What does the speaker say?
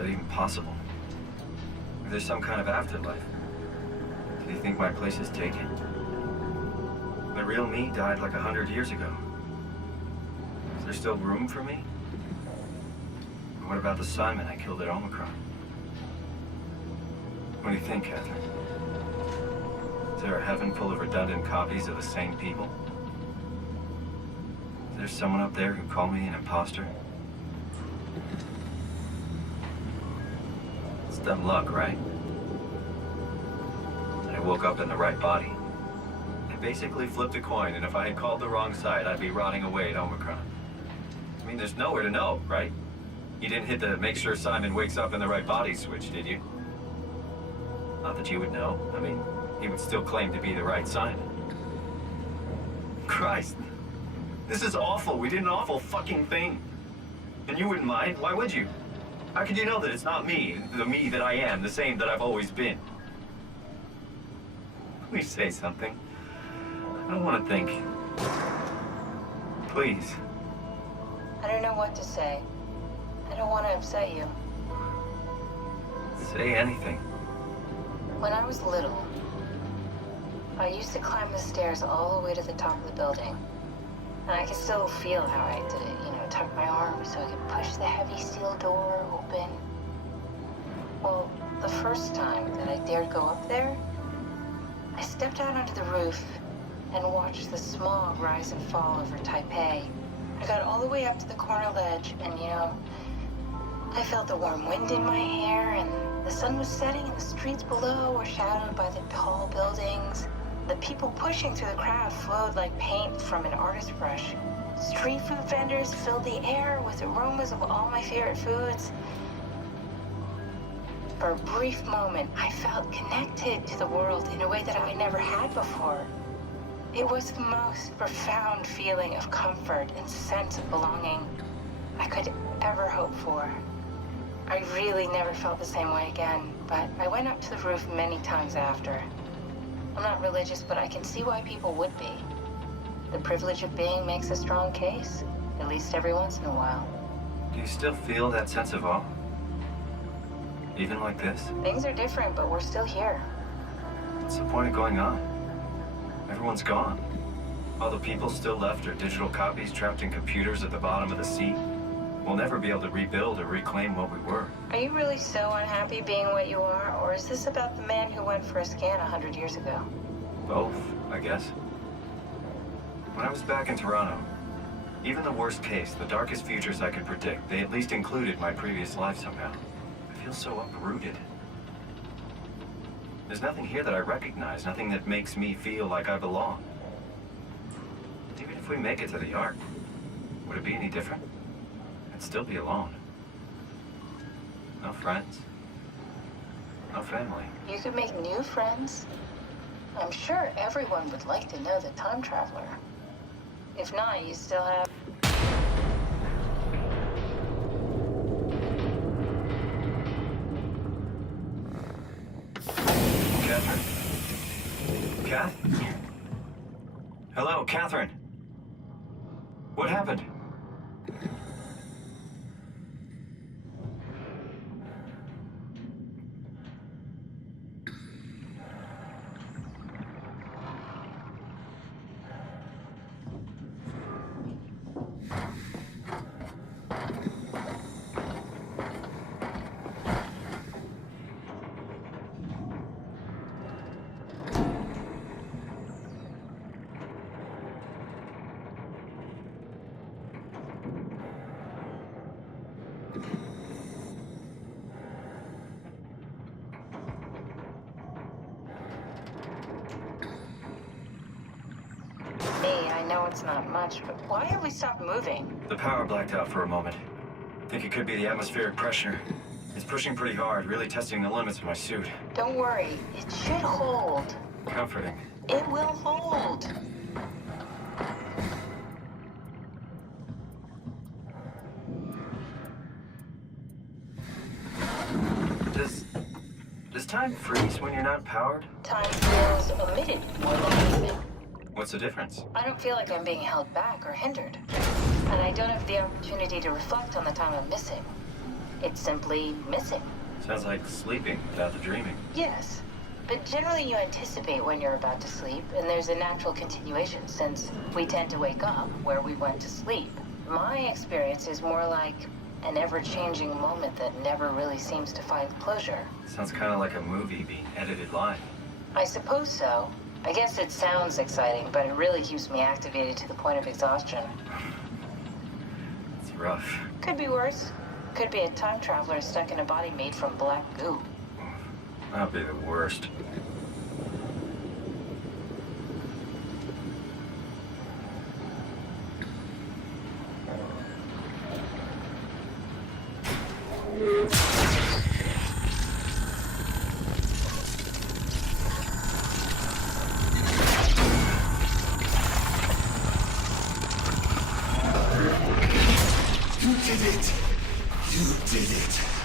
that even possible? If there's some kind of afterlife, do you think my place is taken? The real me died like 100 years ago. Is there still room for me? And what about the Simon I killed at Omicron? What do you think, Catherine? Is there a heaven full of redundant copies of the same people? Is there someone up there who called me an imposter? It's dumb luck, right? And I woke up in the right body. I basically flipped a coin, and if I had called the wrong side, I'd be rotting away at Omicron. I mean, there's nowhere to know, right? You didn't hit the make sure Simon wakes up in the right body switch, did you? Not that you would know. I mean, he would still claim to be the right Simon. Christ. This is awful. We did an awful fucking thing. And you wouldn't mind? Why would you? How could you know that it's not me, the me that I am, the same that I've always been? Please say something. I don't want to think. Please. I don't know what to say. I don't want to upset you. Say anything. When I was little, I used to climb the stairs all the way to the top of the building. And I could still feel how I had to, tuck my arms so I could push the heavy steel door open. Well, the first time that I dared go up there, I stepped out onto the roof and watched the smog rise and fall over Taipei. I got all the way up to the corner ledge and, I felt the warm wind in my hair, and the sun was setting and the streets below were shadowed by the tall buildings. The people pushing through the crowd flowed like paint from an artist's brush. Street food vendors filled the air with aromas of all my favorite foods. For a brief moment, I felt connected to the world in a way that I never had before. It was the most profound feeling of comfort and sense of belonging I could ever hope for. I really never felt the same way again, but I went up to the roof many times after. I'm not religious, but I can see why people would be. The privilege of being makes a strong case, at least every once in a while. Do you still feel that sense of awe? Even like this? Things are different, but we're still here. What's the point of going on? Everyone's gone. All the people still left are digital copies trapped in computers at the bottom of the sea. We'll never be able to rebuild or reclaim what we were. Are you really so unhappy being what you are, or is this about the man who went for a scan 100 years ago? Both, I guess. When I was back in Toronto, even the worst case, the darkest futures I could predict, they at least included my previous life somehow. I feel so uprooted. There's nothing here that I recognize, nothing that makes me feel like I belong. Even if we make it to the Ark, would it be any different? I'd still be alone. No friends. No family. You could make new friends. I'm sure everyone would like to know the time traveler. If not, you still have... Catherine? Kath? Hello, Catherine. What happened? I know it's not much, but why have we stopped moving? The power blacked out for a moment. Think it could be the atmospheric pressure. It's pushing pretty hard, really testing the limits of my suit. Don't worry, it should hold. Comforting. It will hold. Does time freeze when you're not powered? Time feels omitted more than anything. What's the difference? I don't feel like I'm being held back or hindered. And I don't have the opportunity to reflect on the time I'm missing. It's simply missing. Sounds like sleeping without the dreaming. Yes. But generally you anticipate when you're about to sleep, and there's a natural continuation since we tend to wake up where we went to sleep. My experience is more like an ever-changing moment that never really seems to find closure. Sounds kind of like a movie being edited live. I suppose so. I guess it sounds exciting, but it really keeps me activated to the point of exhaustion. It's rough. Could be worse. Could be a time traveler stuck in a body made from black goo. That'd be the worst. You did it! You did it!